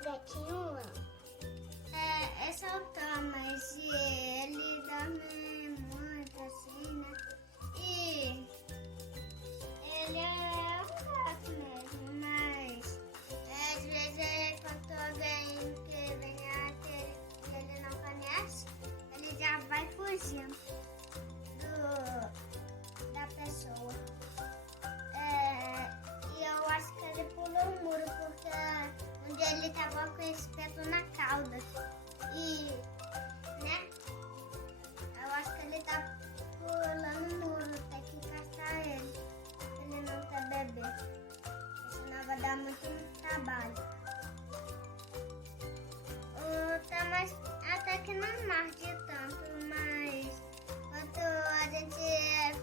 gatinho lá. Esse é o Thomas e ele dorme muito assim, né? E ele é um gato mesmo, mas às vezes ele encontra alguém que venha que ele não conhece, ele já vai fugindo da pessoa. E eu acho que ele pulou o muro porque um dia ele tava com espeto na cauda. E, né? Eu acho que ele tá pulando o muro, tem que caçar ele. Ele não quer beber. Senão vai dar muito trabalho. O Thomas até que não morde tanto, mas quando a gente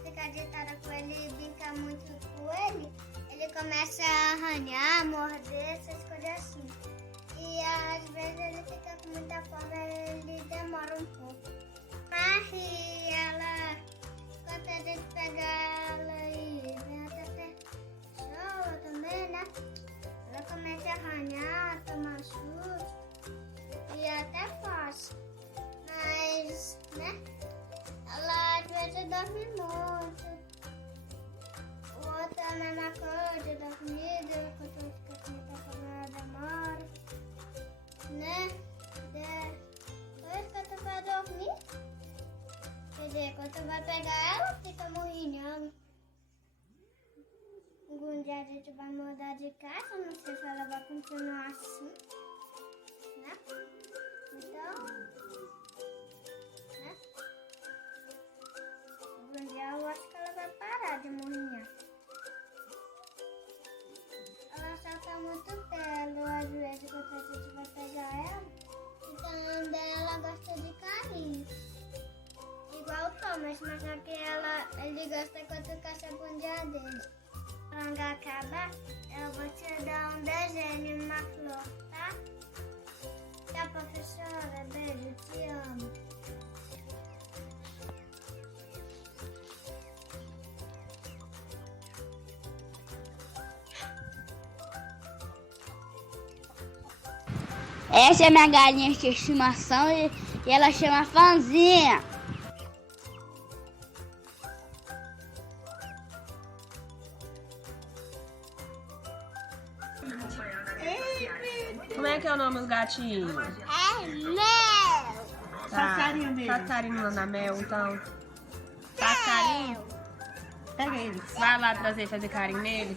fica agitada com ele e brinca muito com ele, ele começa a arranhar, morder, essas coisas assim. E às vezes ele fica com muita fome, ele demora um pouco. Mas ela, quando a gente pega ela e vem até pessoa também, né? Ela começa a arranhar, tomar susto e até foge. Mas, né? Ela às vezes dorme muito. O outro é a mesma coisa, da comida, quando fica com muita fome, ela demora. Né? Depois que tu vai dormir, quer dizer, quando tu vai pegar ela, fica morrinhando. Algum dia a gente vai mudar de casa, não sei se ela vai continuar assim, né? Então, né? Algum dia eu acho que ela vai parar de morrinhar. Ela só tá muito pelo, às vezes quando a gente vai pegar ela, então ela gosta de carinho. Igual o Thomas, mas só que ele gosta quando caça a bundinha dele. Quando acabar, eu vou te dar um desenho numa flor, tá? Tá, professora? Beijo, te amo. Essa é a minha galinha de estimação e ela chama Fanzinha. Como é que é o nome dos gatinhos? É meu! Passarinho dele. Passarinho na mel, então. Passarinho. Pega ele. Vai lá trazer, fazer carinho nele.